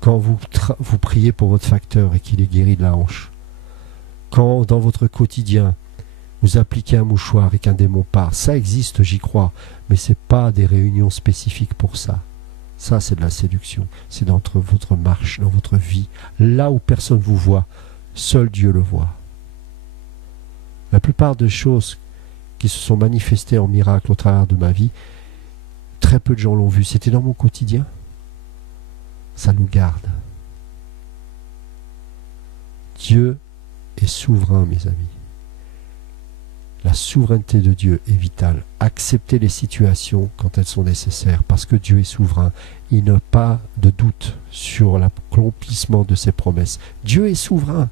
Quand vous priez pour votre facteur et qu'il est guéri de la hanche. Quand dans votre quotidien, vous appliquez un mouchoir et qu'un démon part. Ça existe, j'y crois, mais ce n'est pas des réunions spécifiques pour ça. Ça, c'est de la séduction. C'est dans votre marche, dans votre vie. Là où personne ne vous voit, seul Dieu le voit. La plupart des choses qui se sont manifestées en miracle au travers de ma vie, très peu de gens l'ont vu. C'était dans mon quotidien. Ça nous garde. Dieu est souverain, mes amis. La souveraineté de Dieu est vitale. Acceptez les situations quand elles sont nécessaires, parce que Dieu est souverain. Il n'a pas de doute sur l'accomplissement de ses promesses. Dieu est souverain.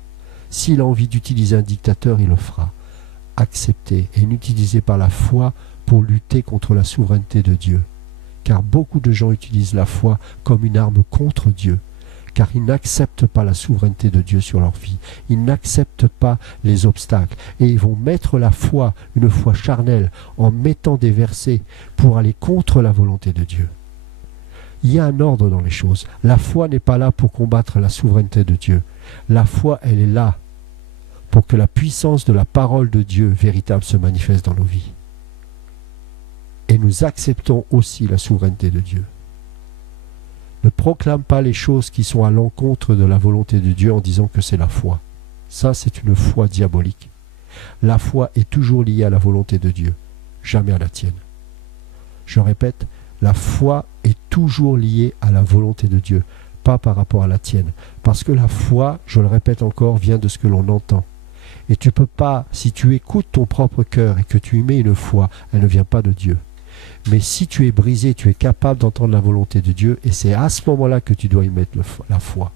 S'il a envie d'utiliser un dictateur, il le fera. Acceptez et n'utilisez pas la foi pour lutter contre la souveraineté de Dieu. Car beaucoup de gens utilisent la foi comme une arme contre Dieu. Car ils n'acceptent pas la souveraineté de Dieu sur leur vie. Ils n'acceptent pas les obstacles. Et ils vont mettre la foi, une foi charnelle, en mettant des versets pour aller contre la volonté de Dieu. Il y a un ordre dans les choses. La foi n'est pas là pour combattre la souveraineté de Dieu. La foi, elle est là pour que la puissance de la parole de Dieu véritable se manifeste dans nos vies. Et nous acceptons aussi la souveraineté de Dieu. Ne proclame pas les choses qui sont à l'encontre de la volonté de Dieu en disant que c'est la foi. Ça, c'est une foi diabolique. La foi est toujours liée à la volonté de Dieu, jamais à la tienne. Je répète, la foi est toujours liée à la volonté de Dieu, pas par rapport à la tienne. Parce que la foi, je le répète encore, vient de ce que l'on entend. Et tu peux pas, si tu écoutes ton propre cœur et que tu y mets une foi, elle ne vient pas de Dieu. Mais si tu es brisé, tu es capable d'entendre la volonté de Dieu, et c'est à ce moment-là que tu dois y mettre la foi.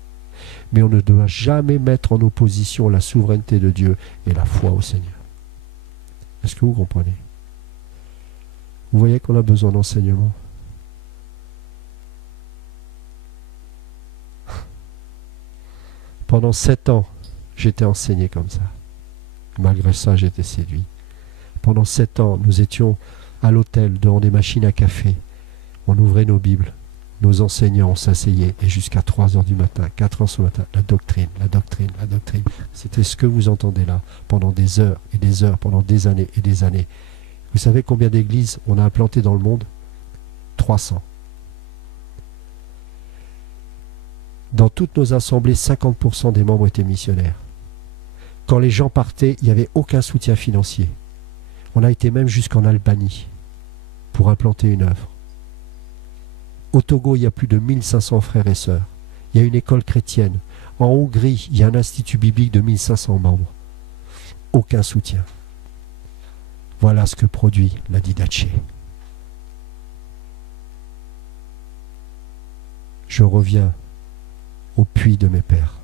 Mais on ne doit jamais mettre en opposition la souveraineté de Dieu et la foi au Seigneur. Est-ce que vous comprenez? Vous voyez qu'on a besoin d'enseignement. Pendant 7 ans, j'étais enseigné comme ça. Malgré ça, j'étais séduit. Pendant 7 ans, nous étions à l'hôtel, devant des machines à café. On ouvrait nos Bibles. Nos enseignants, on s'asseyait, et jusqu'à 3 heures du matin, 4 heures ce matin, la doctrine, la doctrine, la doctrine. C'était ce que vous entendez là, pendant des heures et des heures, pendant des années et des années. Vous savez combien d'églises on a implantées dans le monde? 300. Dans toutes nos assemblées, 50% des membres étaient missionnaires. Quand les gens partaient, il n'y avait aucun soutien financier. On a été même jusqu'en Albanie pour implanter une œuvre. Au Togo, il y a plus de 1500 frères et sœurs. Il y a une école chrétienne. En Hongrie, il y a un institut biblique de 1500 membres. Aucun soutien. Voilà ce que produit la didaché. Je reviens au puits de mes pères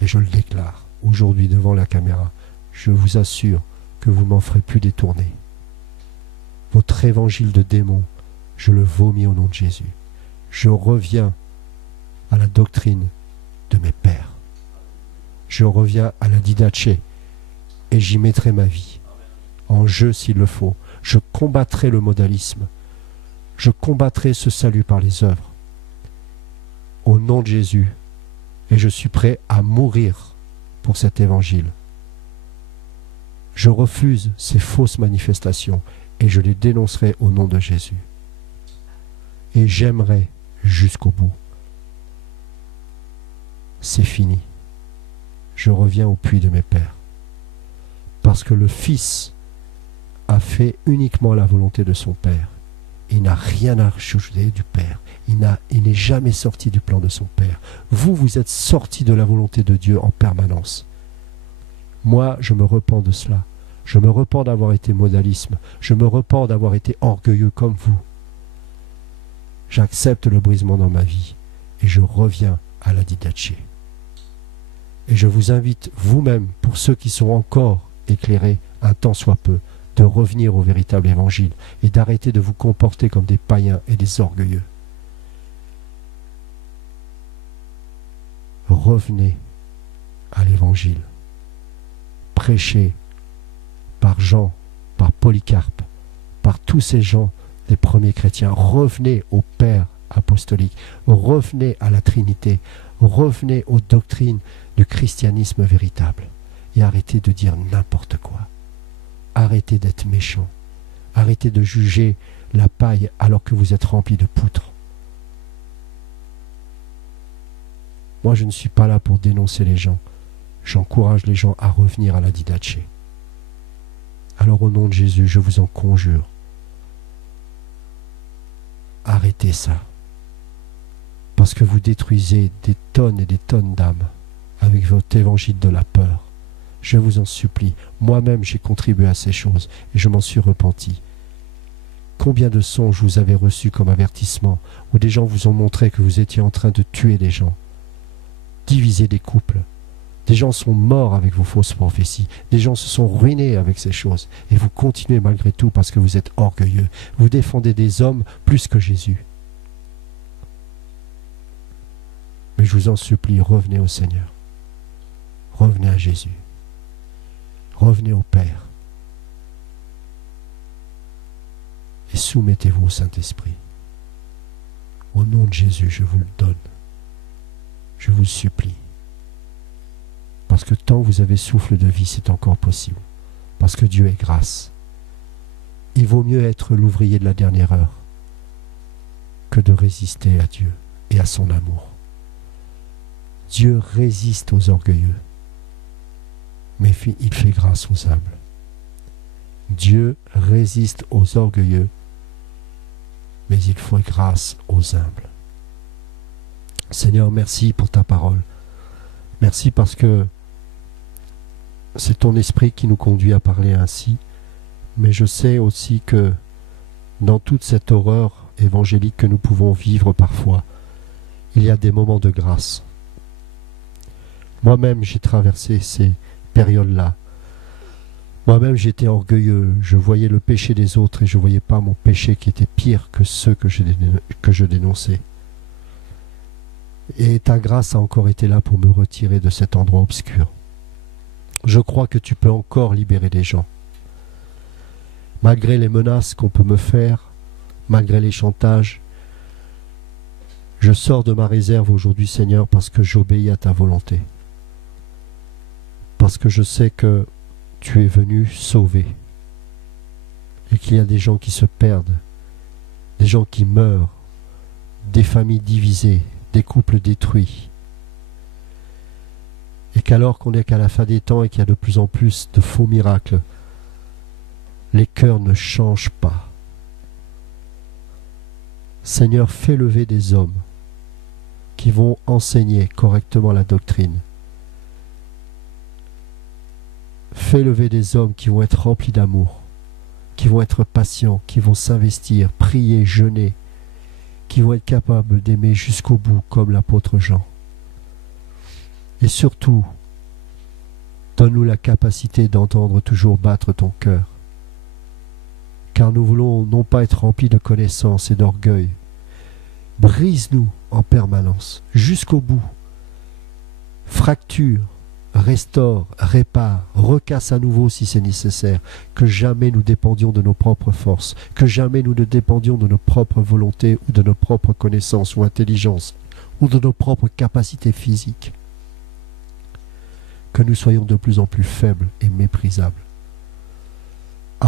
et je le déclare aujourd'hui devant la caméra. Je vous assure que vous m'en ferez plus détourner. Votre évangile de démon, je le vomis au nom de Jésus. Je reviens à la doctrine de mes pères. Je reviens à la didaché et j'y mettrai ma vie en jeu s'il le faut. Je combattrai le modalisme. Je combattrai ce salut par les œuvres. Au nom de Jésus. Et je suis prêt à mourir pour cet évangile. Je refuse ces fausses manifestations et je les dénoncerai au nom de Jésus. Et j'aimerai jusqu'au bout. C'est fini. Je reviens au puits de mes pères. Parce que le Fils a fait uniquement la volonté de son Père. Il n'a rien à rajouter du Père. Il n'est jamais sorti du plan de son Père. Vous, vous êtes sortis de la volonté de Dieu en permanence. Moi, je me repens de cela. Je me repens d'avoir été modalisme. Je me repens d'avoir été orgueilleux comme vous. J'accepte le brisement dans ma vie et je reviens à la didaché. Et je vous invite vous-même, pour ceux qui sont encore éclairés, un tant soit peu, de revenir au véritable évangile et d'arrêter de vous comporter comme des païens et des orgueilleux. Revenez à l'évangile. Prêchez par Jean, par Polycarpe, par tous ces gens des premiers chrétiens. Revenez au Père apostolique, revenez à la Trinité, revenez aux doctrines du christianisme véritable et arrêtez de dire n'importe quoi. Arrêtez d'être méchants, arrêtez de juger la paille alors que vous êtes remplis de poutres. Moi, je ne suis pas là pour dénoncer les gens. J'encourage les gens à revenir à la didaché. Alors au nom de Jésus, je vous en conjure, arrêtez ça. Parce que vous détruisez des tonnes et des tonnes d'âmes avec votre évangile de la peur. Je vous en supplie, moi-même j'ai contribué à ces choses et je m'en suis repenti. Combien de songes vous avez reçus comme avertissement où des gens vous ont montré que vous étiez en train de tuer des gens, diviser des couples. Des gens sont morts avec vos fausses prophéties. Des gens se sont ruinés avec ces choses. Et vous continuez malgré tout parce que vous êtes orgueilleux. Vous défendez des hommes plus que Jésus. Mais je vous en supplie, revenez au Seigneur. Revenez à Jésus. Revenez au Père. Et soumettez-vous au Saint-Esprit. Au nom de Jésus, je vous le donne. Je vous le supplie. Parce que tant que vous avez souffle de vie, c'est encore possible. Parce que Dieu est grâce. Il vaut mieux être l'ouvrier de la dernière heure que de résister à Dieu et à son amour. Dieu résiste aux orgueilleux, mais il fait grâce aux humbles. Dieu résiste aux orgueilleux, mais il fait grâce aux humbles. Seigneur, merci pour ta parole. Merci parce que c'est ton esprit qui nous conduit à parler ainsi, mais je sais aussi que dans toute cette horreur évangélique que nous pouvons vivre parfois, il y a des moments de grâce. Moi-même, j'ai traversé ces périodes-là. Moi-même, j'étais orgueilleux, je voyais le péché des autres et je ne voyais pas mon péché qui était pire que ceux que je dénonçais. Et ta grâce a encore été là pour me retirer de cet endroit obscur. Je crois que tu peux encore libérer des gens. Malgré les menaces qu'on peut me faire, malgré les chantages, je sors de ma réserve aujourd'hui, Seigneur, parce que j'obéis à ta volonté. Parce que je sais que tu es venu sauver. Et qu'il y a des gens qui se perdent, des gens qui meurent, des familles divisées, des couples détruits. Et qu'alors qu'on n'est qu'à la fin des temps et qu'il y a de plus en plus de faux miracles, les cœurs ne changent pas. Seigneur, fais lever des hommes qui vont enseigner correctement la doctrine. Fais lever des hommes qui vont être remplis d'amour, qui vont être patients, qui vont s'investir, prier, jeûner, qui vont être capables d'aimer jusqu'au bout comme l'apôtre Jean. Et surtout, donne-nous la capacité d'entendre toujours battre ton cœur, car nous voulons non pas être remplis de connaissances et d'orgueil. Brise-nous en permanence, jusqu'au bout. Fracture, restaure, répare, recasse à nouveau si c'est nécessaire, que jamais nous dépendions de nos propres forces, que jamais nous ne dépendions de nos propres volontés ou de nos propres connaissances ou intelligences, ou de nos propres capacités physiques. Que nous soyons de plus en plus faibles et méprisables,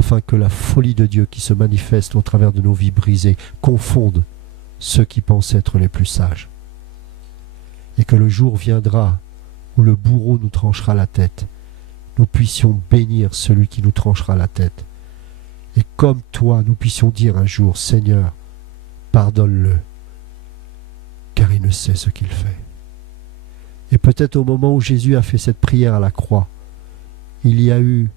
afin que la folie de Dieu qui se manifeste au travers de nos vies brisées confonde ceux qui pensent être les plus sages. Et que le jour viendra où le bourreau nous tranchera la tête, nous puissions bénir celui qui nous tranchera la tête. Et comme toi, nous puissions dire un jour, Seigneur, pardonne-le, car il ne sait ce qu'il fait. Et peut-être au moment où Jésus a fait cette prière à la croix, il y a eu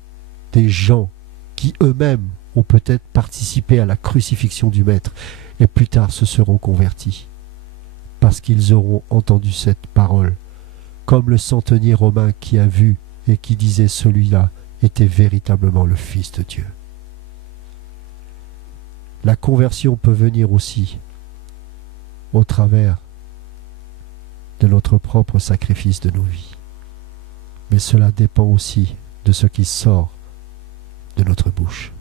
des gens qui eux-mêmes ont peut-être participé à la crucifixion du Maître et plus tard se seront convertis parce qu'ils auront entendu cette parole, comme le centenier romain qui a vu et qui disait celui-là était véritablement le Fils de Dieu. La conversion peut venir aussi au travers de notre propre sacrifice de nos vies. Mais cela dépend aussi de ce qui sort de notre bouche.